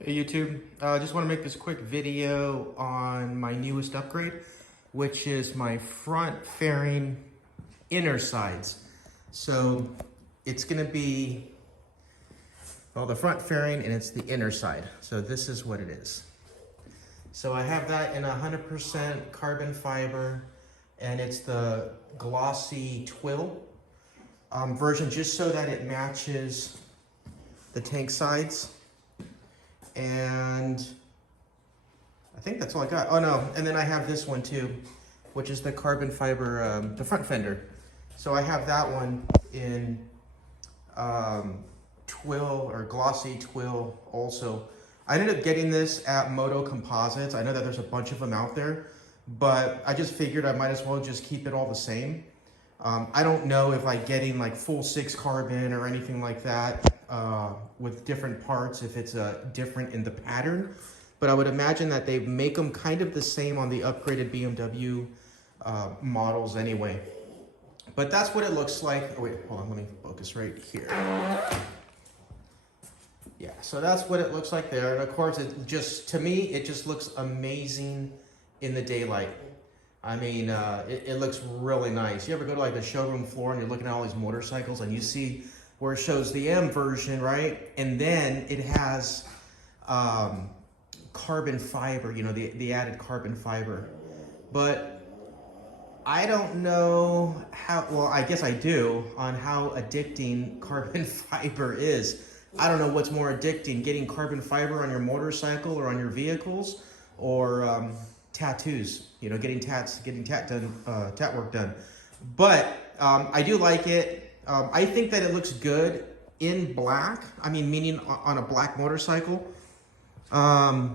Hey YouTube, I just want to make this quick video on my newest upgrade, which is my front fairing inner sides. So it's going to be, well, the front fairing and it's the inner side. So this is what it is. So I have that in 100% carbon fiber, and it's the glossy twill version, just so that it matches the tank sides. And I think that's all I got. Oh no, and then I have this one too, which is the carbon fiber, the front fender. So I have that one in twill or glossy twill also. I ended up getting this at Moto Composites. I know that there's a bunch of them out there, but I just figured I might as well just keep it all the same. I don't know if like getting like full 6 carbon or anything like that with different parts, if it's different in the pattern, but I would imagine that they make them kind of the same on the upgraded BMW models anyway. But that's what it looks like. Oh wait, hold on, let me focus right here. Yeah, so that's what it looks like there. And of course, it just, to me, it just looks amazing in the daylight. I mean, it looks really nice. You ever go to like the showroom floor and you're looking at all these motorcycles and you see where it shows the M version, right? And then it has carbon fiber, you know, the added carbon fiber. But I don't know how, well, I guess I do, on how addicting carbon fiber is. I don't know what's more addicting, getting carbon fiber on your motorcycle or on your vehicles, or tattoos, you know, getting tat work done. But I do like it. I think that it looks good in black. I mean, meaning on a black motorcycle. I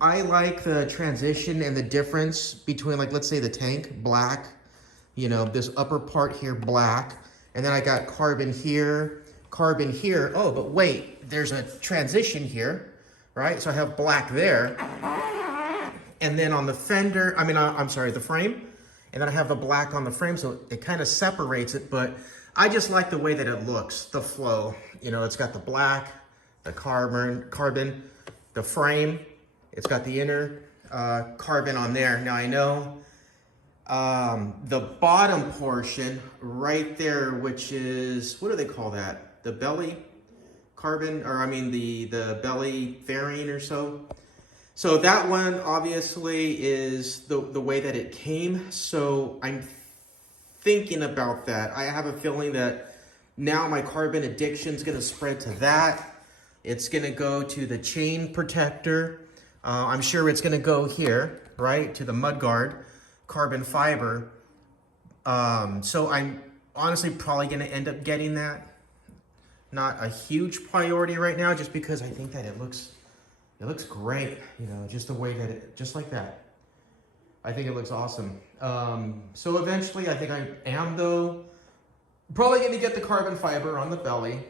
like the transition and the difference between, like, let's say the tank, black, you know, this upper part here, black, and then I got carbon here. Oh, but wait, there's a transition here, right? So I have black there. And then on the fender, I'm sorry, the frame. And then I have the black on the frame, so it kind of separates it, but I just like the way that it looks, the flow. You know, it's got the black, the carbon, the frame. It's got the inner carbon on there. Now I know the bottom portion right there, which is, what do they call that? The belly carbon, or the belly fairing or so. So that one obviously is the way that it came. So I'm thinking about that. I have a feeling that now my carbon addiction is going to spread to that. It's going to go to the chain protector. I'm sure it's going to go here, right, to the mudguard carbon fiber. So I'm honestly probably going to end up getting that. Not a huge priority right now, just because I think that it looks great, you know, just the way that it, just like that. I think it looks awesome. So eventually, I think I am, though, probably going to get the carbon fiber on the belly.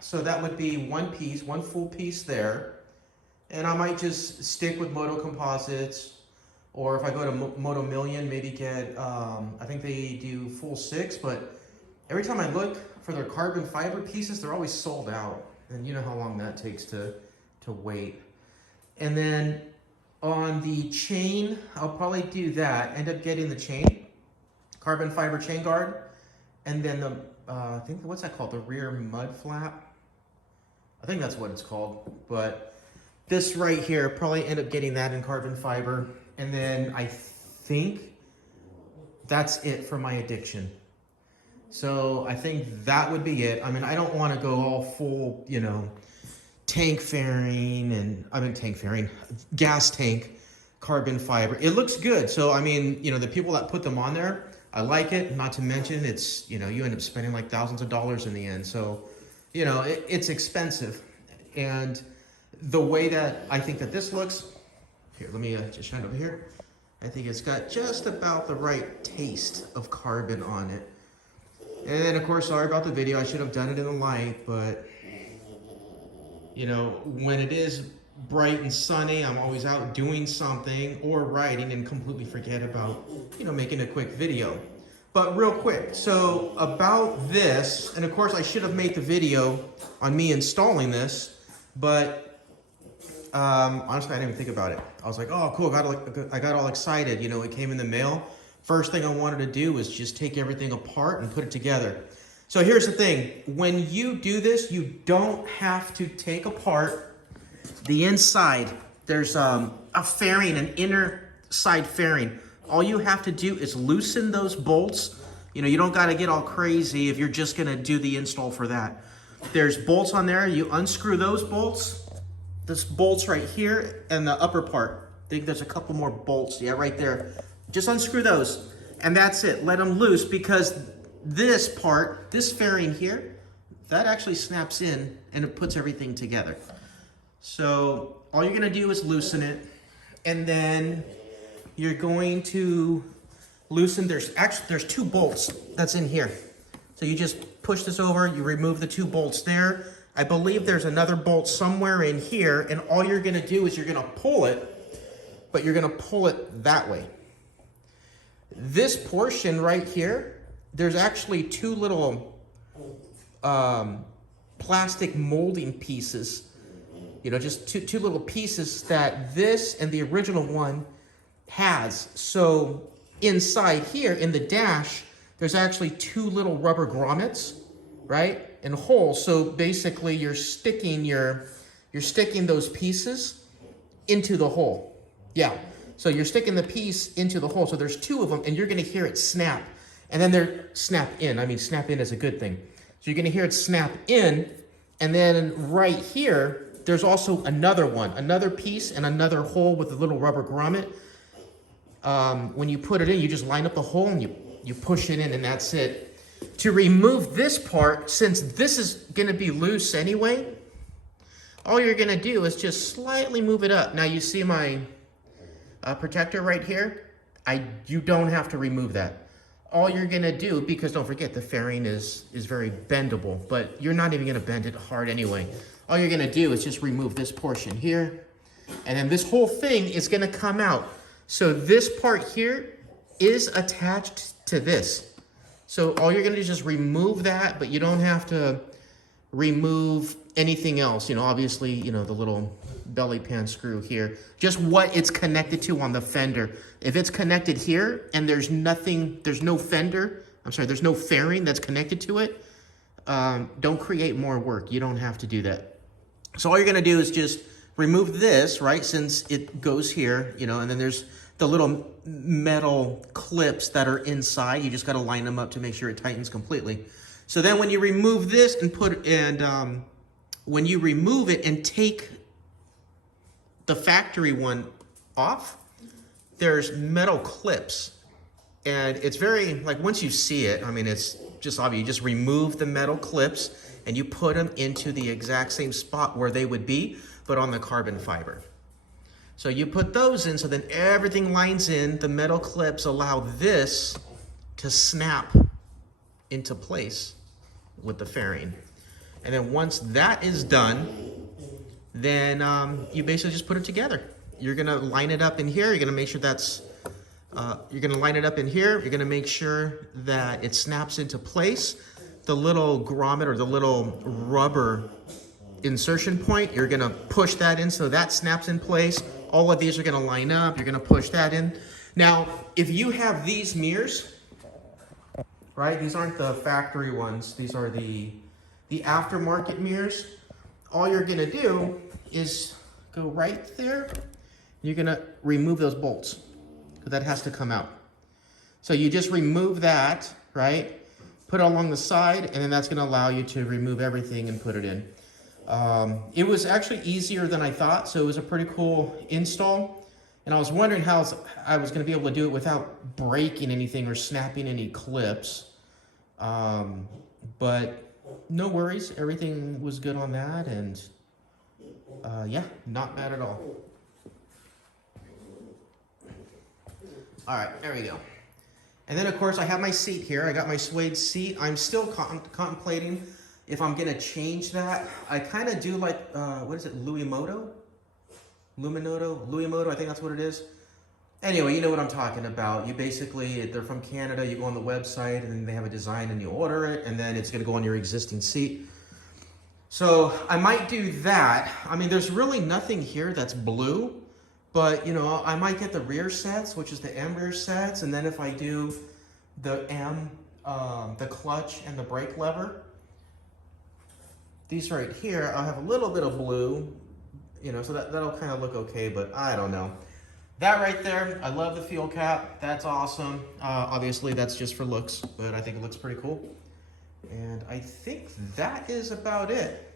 So that would be one piece, one full piece there. And I might just stick with Moto Composites, or if I go to Moto Million, maybe get, I think they do full 6, but every time I look for their carbon fiber pieces, they're always sold out. And you know how long that takes to wait. And then on the chain, I'll probably do that. End up getting the chain, carbon fiber chain guard. And then the, I think, what's that called? The rear mud flap? I think that's what it's called. But this right here, probably end up getting that in carbon fiber. And then I think that's it for my addiction. So I think that would be it. I mean, I don't want to go all full, you know, tank fairing and, gas tank carbon fiber. It looks good. So, I mean, you know, the people that put them on there, I like it. Not to mention it's, you know, you end up spending like thousands of dollars in the end. So, you know, it's expensive. And the way that I think that this looks, here, let me just shine over here. I think it's got just about the right taste of carbon on it. And then, of course, sorry about the video. I should have done it in the light, but, you know, when it is bright and sunny, I'm always out doing something or writing and completely forget about, you know, making a quick video. But real quick, so about this, and of course I should have made the video on me installing this, but honestly, I didn't even think about it. I was like, oh, cool, I got all excited. You know, it came in the mail. First thing I wanted to do was just take everything apart and put it together. So here's the thing. When you do this, you don't have to take apart the inside. There's a fairing, an inner side fairing. All you have to do is loosen those bolts. You know, you don't got to get all crazy if you're just going to do the install for that. There's bolts on there. You unscrew those bolts. This bolt's right here and the upper part. I think there's a couple more bolts. Yeah, right there. Just unscrew those. And that's it. Let them loose, because this part, this fairing here, that actually snaps in and it puts everything together. So all you're going to do is loosen it. And then you're going to loosen, there's two bolts that's in here. So you just push this over, you remove the two bolts there. I believe there's another bolt somewhere in here, and all you're gonna do is you're gonna pull it, but you're gonna pull it that way. This portion right here, there's actually two little plastic molding pieces. You know, just two little pieces that this and the original one has. So inside here in the dash, there's actually two little rubber grommets, right, and holes. So basically, you're sticking those pieces into the hole. Yeah. So you're sticking the piece into the hole. So there's two of them, and you're going to hear it snap, and then they're snap in. I mean, snap in is a good thing. So you're going to hear it snap in, and then right here, there's also another one, another piece, and another hole with a little rubber grommet. When you put it in, you just line up the hole and you push it in, and that's it. To remove this part, since this is going to be loose anyway, all you're going to do is just slightly move it up. Now you see my protector right here? You don't have to remove that. All you're going to do, because don't forget, the fairing is very bendable, but you're not even going to bend it hard anyway. All you're going to do is just remove this portion here, and then this whole thing is going to come out. So this part here is attached to this. So all you're going to do is just remove that, but you don't have to remove anything else. You know, obviously, you know, the little belly pan screw here, just what it's connected to on the fender. If it's connected here and there's no fairing that's connected to it, don't create more work. You don't have to do that. So all you're going to do is just remove this, right, since it goes here, you know, and then there's the little metal clips that are inside. You just got to line them up to make sure it tightens completely. So then when you remove this and when you remove it and take the factory one off, there's metal clips. And it's very, like, once you see it, I mean, it's just obvious. You just remove the metal clips and you put them into the exact same spot where they would be, but on the carbon fiber. So you put those in, so then everything lines in. The metal clips allow this to snap into place with the fairing. And then once that is done, then you basically just put it together. You're gonna line it up in here. You're gonna make sure that's, you're gonna line it up in here. You're gonna make sure that it snaps into place. The little grommet or the little rubber insertion point, you're gonna push that in so that snaps in place. All of these are gonna line up. You're gonna push that in. Now, if you have these mirrors, right? These aren't the factory ones. These are the aftermarket mirrors. All you're gonna do is go right there. You're gonna remove those bolts, because that has to come out. So you just remove that, right? Put it along the side, and then that's gonna allow you to remove everything and put it in. It was actually easier than I thought, so it was a pretty cool install. And I was wondering how I was gonna be able to do it without breaking anything or snapping any clips. But no worries, everything was good on that, and yeah, not bad at all. All right, there we go. And then of course I have my seat here. I got my suede seat. I'm still contemplating if I'm gonna change that. I kind of do like, what is it, Luminoto, I think that's what it is. Anyway, you know what I'm talking about. You basically, they're from Canada, you go on the website and then they have a design and you order it, and then it's gonna go on your existing seat. So I might do that. I mean, there's really nothing here that's blue, but you know, I might get the rear sets, which is the M rear sets, and then if I do the M, the clutch and the brake lever, these right here, I'll have a little bit of blue, you know, so that'll kind of look okay, but I don't know. That right there, I love the fuel cap. That's awesome. Obviously, that's just for looks, but I think it looks pretty cool. And I think that is about it.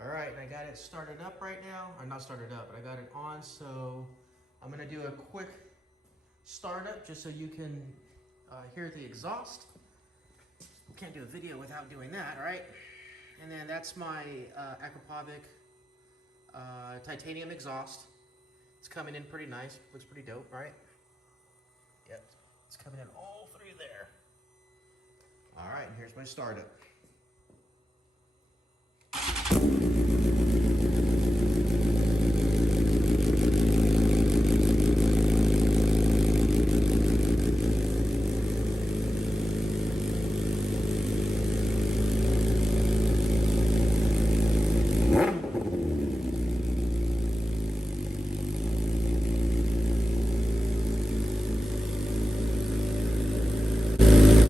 All right, I got it started up right now. Or not started up, but I got it on. So I'm gonna do a quick startup just so you can hear the exhaust. Can't do a video without doing that, right? And then that's my Akrapovic titanium exhaust. It's coming in pretty nice. Looks pretty dope, right? Yep. It's coming in all through there. All right, and here's my startup.